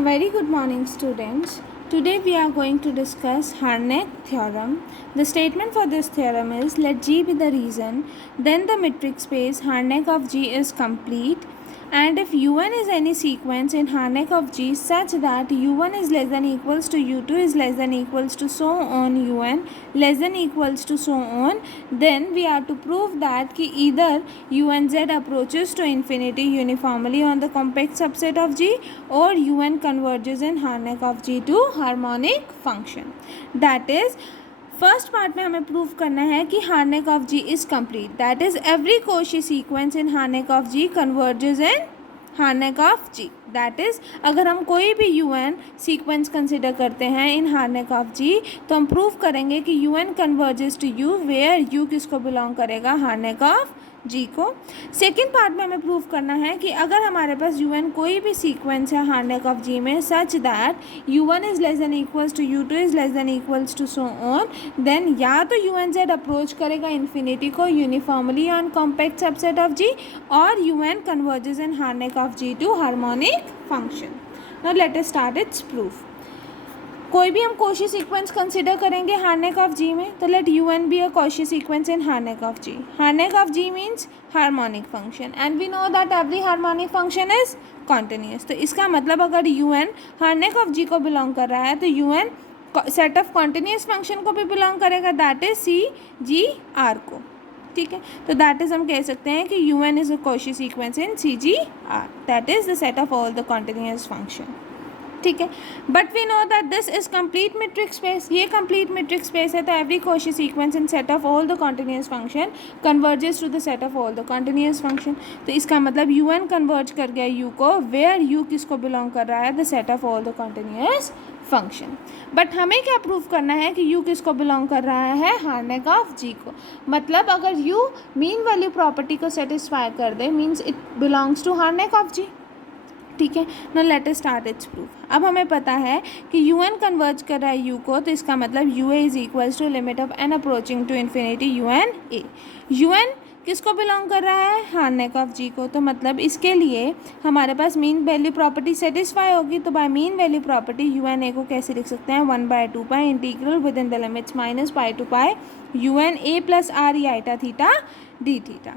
A very good morning, students. Today we are going to discuss Harnack theorem. The statement for this theorem is let G be the reason, then the metric space Harnack of G is complete, and if U1 is any sequence in Harnack of G such that U1 is less than equals to U2 is less than equals to so on UN less than equals to so on, then we are to prove that कि either UN Z approaches to infinity uniformly on the compact subset of G or UN converges in Harnack of G to harmonic function. That is, first part में हमें prove करना है कि Harnack of G is complete, that is every Cauchy sequence in Harnack of G converges in Harnack of G. That is, अगर हम कोई भी you N sequence consider करते हैं इन हार्नेक ऑफ जी तो हम प्रूव करेंगे कि u n converges to u where u किसको बिलोंग करेगा, हार्नेक ऑफ जी को. सेकेंड पार्ट में हमें प्रूव करना है कि अगर हमारे पास यू एन कोई भी सीक्वेंस है हार्नेक ऑफ जी में such that u one is less than equals to u two is less than equals to so on, then या तो यू एन जेड अप्रोच करेगा इन्फिनिटी को uniformly on compact subset of G और u n converges in Harnack of G to harmonic function. Now let us start its proof. कोई भी हम Cauchy sequence consider करेंगे हार्नेक of G में तो let u n be a Cauchy sequence in Harnack of G. Harnack of G means harmonic function and we know that every harmonic function is continuous. तो इसका मतलब अगर u n Harnack of G को belong कर रहा है तो u n set of continuous function को भी बिलोंग करेगा, that is C G R को. ठीक है, तो दैट इज हम कह सकते हैं कि u n is a Cauchy sequence in C G R, that is the set of all the continuous function. ठीक है, but we know that this is complete metric space. ये कंप्लीट मेट्रिक स्पेस है तो every Cauchy sequence in set of all the continuous function converges to the set of all the continuous function. तो इसका मतलब u N converge कर गया you को where u किसको बिलोंग कर रहा है, the set of all the continuous function. But हमें क्या प्रूव करना है कि यू किसको बिलोंग कर रहा है, हार्नेक ऑफ जी को. मतलब अगर यू मीन वैल्यू प्रॉपर्टी को सेटिस्फाई कर दे means it belongs to Harnack of G. ठीक है, ना let us start its proof. अब हमें पता है कि यू एन कन्वर्ज कर रहा है यू को तो इसका मतलब u a is equals to limit of n approaching to infinity u N a. U n किसको बिलोंग कर रहा है, हार्नेक ऑफ जी को. तो मतलब इसके लिए हमारे पास मीन वैल्यू प्रॉपर्टी सेटिस्फाई होगी. तो by mean value property u N a को कैसे लिख सकते हैं, 1/2 pi integral within the limits minus pi to pi u N a plus r e iota theta d theta.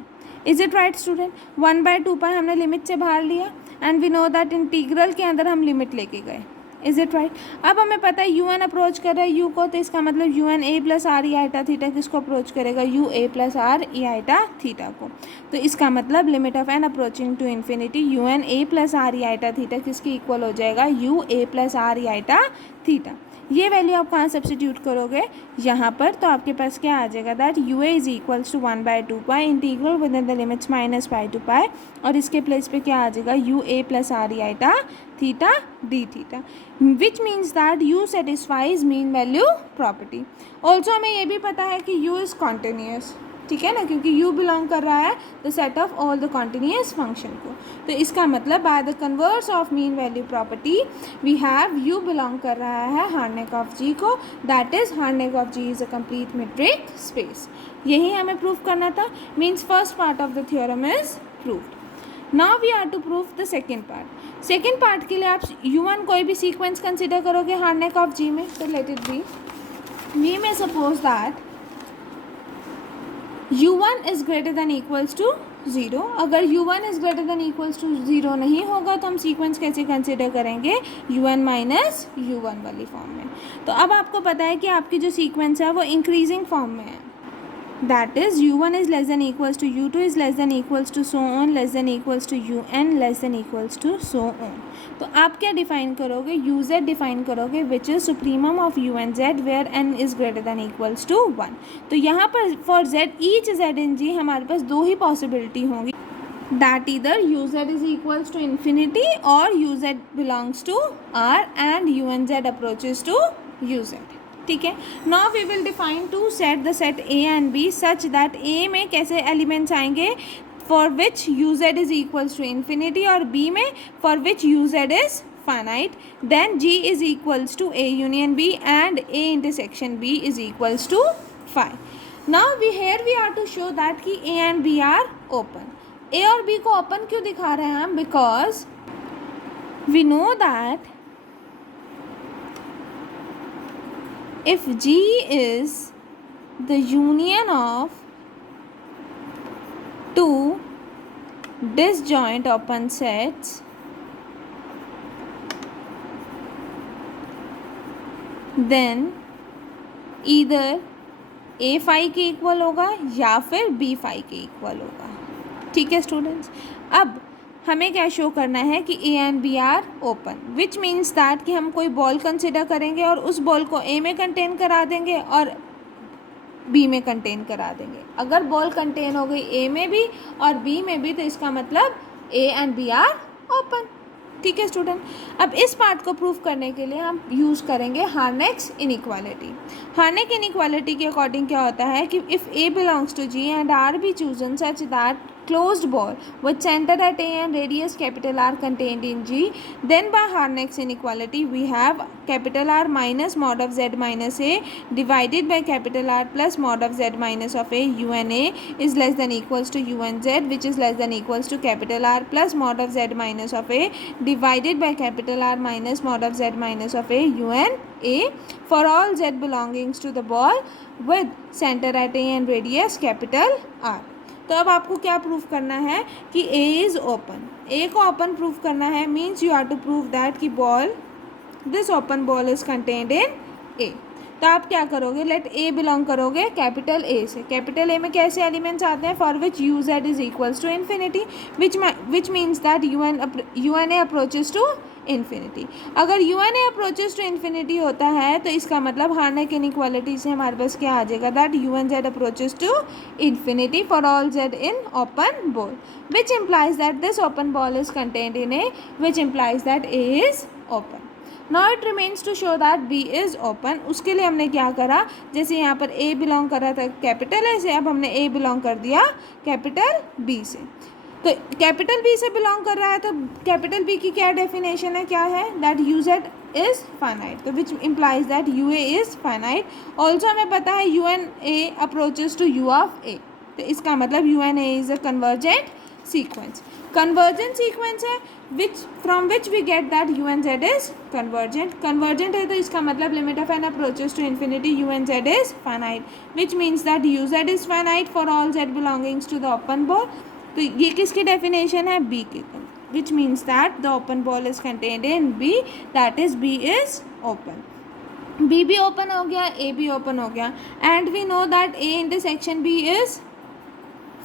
Is it right student? 1/2 pi हमने limit से बाहर लिया and we know that integral के अंदर हम limit लेके गए. Is it right? अब हमें पता है यू एन अप्रोच कर रहा है यू को तो इसका मतलब u N a plus r e iota theta किसको अप्रोच करेगा, u a plus r e iota theta को. तो इसका मतलब limit of n approaching to infinity u N a plus r e iota theta किसके इक्वल हो जाएगा, u a plus r e iota theta. ये वैल्यू आप कहाँ सब्सटीट्यूट करोगे, यहाँ पर. तो आपके पास क्या आ जाएगा, that u a is equals to 1/2 pi integral within the limits minus pi to pi और इसके प्लेस पे क्या आ जाएगा, u a plus r e iota theta d theta, which means that u satisfies mean value property. Also हमें ये भी पता है कि यू इज़ कॉन्टिन्यूस. ठीक है ना, क्योंकि यू बिलोंग कर रहा है the set of all the continuous function को. तो इसका मतलब by the converse of mean value property we have u belong कर रहा है हार्नेक ऑफ जी को, that is Harnack of G is a complete metric space. यही हमें प्रूव करना था. Means first part of the theorem is proved. Now we are to prove the second part. Second part के लिए आप you one कोई भी sequence consider करोगे हार्नेक ऑफ जी में. तो लेट इट बी, वी में suppose that u1 is greater than equals to 0. अगर u1 is greater than equals to 0 नहीं होगा तो हम सीक्वेंस कैसे कंसिडर करेंगे, u1 माइनस u1 वाली फॉर्म में. तो अब आपको पता है कि आपकी जो सीक्वेंस है वो इंक्रीजिंग फॉर्म में है. That is u1 is less than equals to u2 is less than equals to so on less than equals to un less than equals to so on. तो आप क्या डिफाइन करोगे, uz define करोगे which is supremum of u and z where n is greater than equals to 1. तो यहाँ पर for z each z in g हमारे पास दो ही पॉसिबिलिटी होंगी, दैट इधर uz is equals to infinity और uz belongs to r and u and z approaches to uz. ठीक है, now we will define two set the set A and B such that A में कैसे elements आएंगे for which you z is equals to infinity और B में for which you z is finite. Then G is equals to A union B and A intersection B is equals to 5. Now we are to show that कि A and B are open. A और B को open क्यों दिखा रहे हैं हम, because we know that if G is the union of two disjoint open sets, then either A phi के equal होगा या फिर B फाई के इक्वल होगा। ठीक है स्टूडेंट्स, अब हमें क्या शो करना है कि A and B are open, which means that कि हम कोई बॉल कंसिडर करेंगे और उस बॉल को A में कंटेन करा देंगे और B में कंटेन करा देंगे। अगर बॉल कंटेन हो गई A में भी और B में भी तो इसका मतलब A and B are open. ठीक है स्टूडेंट, अब इस पार्ट को प्रूव करने के लिए हम यूज़ करेंगे हार्नेक्स इनइक्वालिटी। हार्नेक इनइक्वालिटी के अकॉर्डिंग क्या होता है कि if A belongs to G and R be chosen such that closed ball with center at A and radius capital R contained in G, then by Harnack's inequality we have capital R minus mod of Z minus A divided by capital R plus mod of Z minus of A U and A is less than equals to U and Z, which is less than equals to capital R plus mod of Z minus of A divided by capital R minus mod of Z minus of A U and A for all Z belongings to the ball with center at A and radius capital R। तो अब आपको क्या proof करना है कि A is open. A को open proof करना है means you are to prove that कि ball this open ball is contained in A। तो आप क्या करोगे, लेट A बिलोंग करोगे कैपिटल A से। कैपिटल A में कैसे एलिमेंट्स आते हैं, for which you z is equals to infinity, which means that u N a approaches to infinity. अगर u N a approaches to infinity होता है तो इसका मतलब हार्नेक इनइक्वालिटी से हमारे पास क्या आ जाएगा, that u N z approaches to infinity for all z in open ball, which implies that this open ball is contained in A, which implies that A is open. Now it remains to show that B is open. उसके लिए हमने क्या करा, जैसे यहाँ पर ए belong कर रहा था कैपिटल ए से, अब हमने ए बिलोंग कर दिया कैपिटल बी से। तो कैपिटल बी से बिलोंग कर रहा है तो कैपिटल बी की क्या डेफिनेशन है, क्या है, that u z is finite, तो which implies that u a is finite. Also हमें पता है u N a approaches to u of a, तो इसका मतलब u N a is a convergent sequence. Convergent sequence है which from which we get that u N z is convergent. Convergent है तो इसका मतलब limit of n approaches to infinity u N z is finite, which means that u z is finite for all Z belongings to the open ball. तो ये किसकी definition है, B की, which means that the open ball is contained in B, that is B is open. B भी open हो गया, A भी open हो गया, and we know that A intersection B is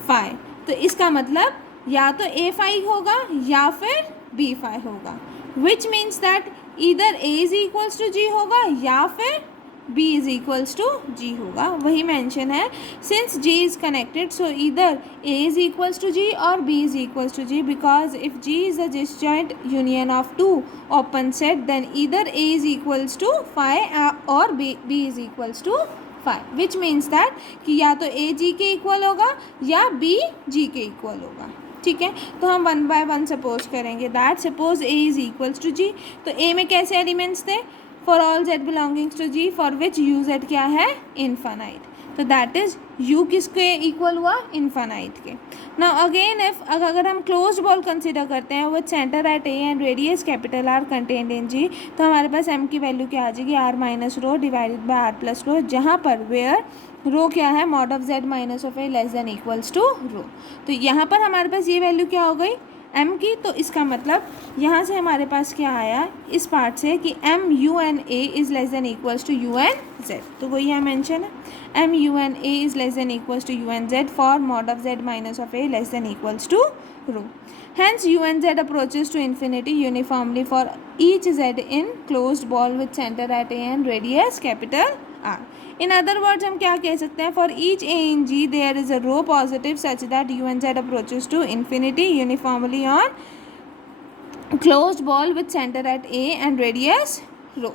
phi. तो इसका मतलब या तो ए फाई होगा या फिर बी फाई होगा, विच मीन्स दैट इधर A is equals to G होगा या फिर b is equals to G होगा। वही मेंशन है, since g is connected so इधर a is equals to G और b is equals to G, because if g is a disjoint union of two open set then इधर a is equals to phi और b is equals to phi, which means that कि या तो a g के equal होगा या b g के equal होगा। ठीक है, तो हम वन बाय वन सपोज करेंगे that suppose a is equals to G, तो a में कैसे एलिमेंट्स थे, for all Z belongings to G for which you Z क्या है, इनफाइनाइट, तो दैट इज यू किसके इक्वल हुआ, इनफाइनाइट के। नाउ अगेन इफ अगर हम क्लोज बॉल कंसिडर करते हैं with centre at A and radius capital R contained in G, तो हमारे पास एम की वैल्यू क्या आ जाएगी, R minus rho divided by R plus rho, जहाँ पर वेयर रो क्या है, mod of Z minus of A less than equals to rho. तो यहाँ पर हमारे पास ये वैल्यू क्या हो गई, m की, तो इसका मतलब यहाँ से हमारे पास क्या आया इस पार्ट से कि m u n a is less than equals to u n z, तो वही यहाँ मेंशन है m u n a is less than equals to u n z for mod of z minus of a less than equals to rho. Hence u and z approaches to infinity uniformly for each z in closed ball with center at A and radius capital R. In other words हम क्या कह सकते हैं, for each A in G there is a row positive such that u and z approaches to infinity uniformly on closed ball with center at A and radius rho.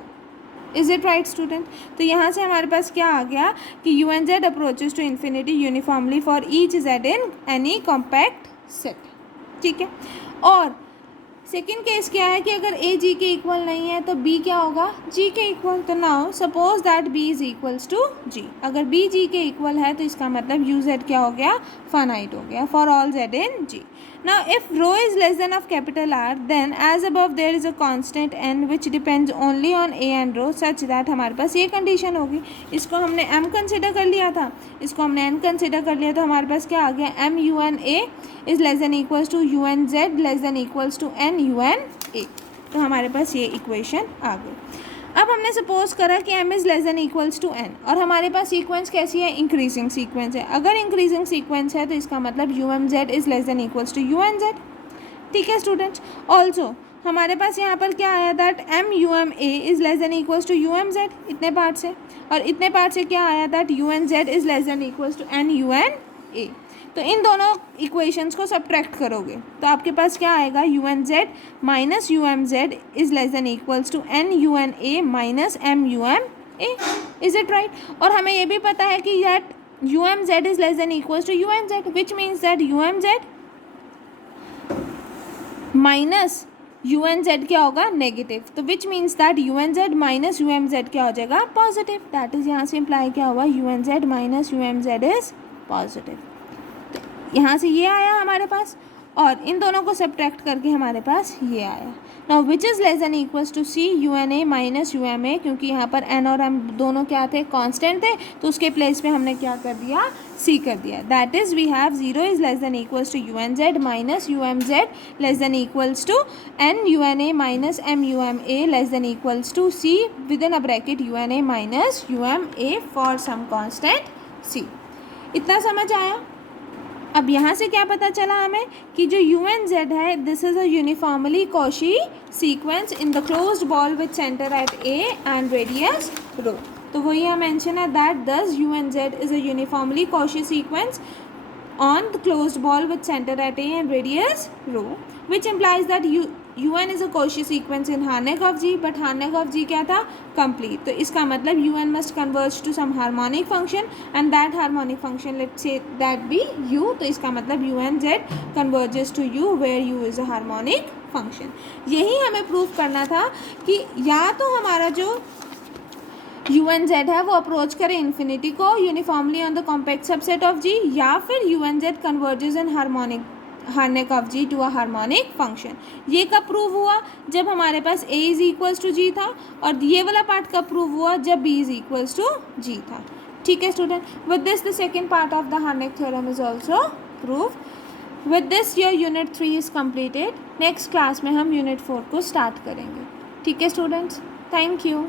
Is it right student? तो यहाँ से हमारे पास क्या आ गया कि u and z approaches to infinity uniformly for each z in any compact set. ठीक है, और सेकेंड केस क्या है कि अगर ए जी के इक्वल नहीं है तो बी क्या होगा, जी के इक्वल। तो now suppose that B is equals to G, अगर बी जी के इक्वल है तो इसका मतलब यू जेड क्या हो गया, फाइनाइट हो गया for all z in G. Now if rho is less than of capital R, then as above there is a constant n which depends only on a and rho such that हमारे पास ये condition होगी. इसको हमने m consider कर लिया था, इसको हमने n कंसिडर कर लिया, तो हमारे पास क्या आ गया, m u n a is less than equals to u n z less than equals to n u n a. तो हमारे पास ये इक्वेशन आ गई. अब हमने सपोज करा कि m is less than equals to n और हमारे पास सीक्वेंस कैसी है, इंक्रीजिंग सीक्वेंस है. अगर इंक्रीजिंग सीक्वेंस है तो इसका मतलब u M z is less than equals to you N z. ठीक है स्टूडेंट्स. ऑल्सो हमारे पास यहाँ पर क्या आया, that m you M a is less than equals to u M z, इतने पार्ट से, और इतने पार्ट से क्या आया, that u N Z is less than equals to N you N a. तो इन दोनों इक्वेशंस को सब्ट्रैक्ट करोगे तो आपके पास क्या आएगा, u N Z minus you M z is less than equals to N you N A minus M you M a. Is it right. और हमें ये भी पता है कि that u M z is less than equals to you N z, which means that u M z minus u N z क्या होगा, negative. तो which means that u N Z minus you M Z क्या हो जाएगा, positive. That is यहाँ से imply क्या हुआ, u N Z minus you M z is positive. यहाँ से ये आया हमारे पास, और इन दोनों को सब्ट्रैक्ट करके हमारे पास ये आया. Now which is less than equals to c u N A minus you M a, क्योंकि यहाँ पर एन और एम दोनों क्या थे, कांस्टेंट थे, तो उसके प्लेस पे हमने क्या कर दिया, सी कर दिया. That is we have zero is less than equals to you N Z minus you M Z less than equals to N you N A minus M you M A less than equals to C with in a bracket U N A minus you M A for some constant C. इतना समझ आया. अब यहाँ से क्या पता चला हमें कि जो यू एन जेड है, this is a uniformly Cauchy sequence in the closed ball with centre at A and radius rho. तो वही यहाँ मेंशन है that thus U N Z is a uniformly Cauchy sequence on the closed ball with center at A and radius rho, which implies that un is a Cauchy sequence in Harnack of G, but Harnack of G क्या था, complete. तो इसका मतलब un must converge to some harmonic function and that harmonic function let's say that be u. तो इसका मतलब un z converges to u where u is a harmonic function. यही हमें प्रूव करना था कि या तो हमारा जो यू एन जेड है वो अप्रोच करे इन्फिनिटी को uniformly on the compact subset of G, या फिर U N Z converges in Harnack of G to a harmonic function. ये कब प्रूव हुआ, जब हमारे पास A is equals to G था, और ये वाला पार्ट कब प्रूव हुआ, जब B is equals to G था. ठीक है student. With this the second part of the Harnack theorem is also prove. With this your unit 3 is completed. Next class में हम यूनिट 4 को स्टार्ट करेंगे. ठीक है स्टूडेंट्स. Thank you.